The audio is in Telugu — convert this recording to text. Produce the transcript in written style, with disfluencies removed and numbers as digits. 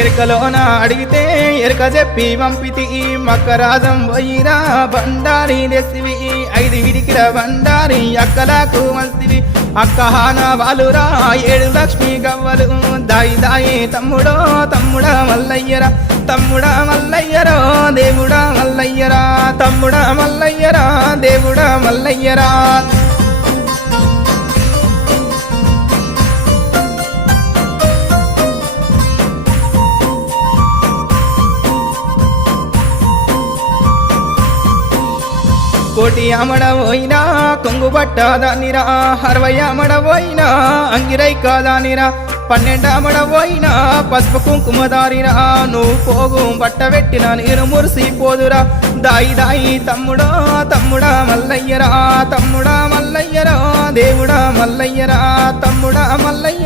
ఎరకలోన అడిగితే ఎరక చెప్పి పంపితి మక్కరాజం పోయిరా బండారి తెసివి 5 విడికిర బండారి అక్కలకు మస్తివి అక్కహాన వాలురా 7 లక్ష్మి గవ్వలు దాయి దాయి తమ్ముడో తమ్ముడా మల్లయ్యరా తమ్ముడా మల్లయ్యరా దేవుడా మల్లయ్యరా తమ్ముడా మల్లయ్యరా దేవుడా మల్లయ్యరా కోటి అమడబోయినా కొంగు పట్టదానిరా 60 అమడబోయినా అంగిరై కాదానిరా 12 అమడబోయినా పసుపు కుంకుమదారిరా నువ్వు పోగు బట్టబెట్టిన నేను మురిసిపోదురా దాయి దాయి తమ్ముడా తమ్ముడా మల్లయ్యరా తమ్ముడా మల్లయ్యరా దేవుడా మల్లయ్యరా తమ్ముడా మల్లయ్య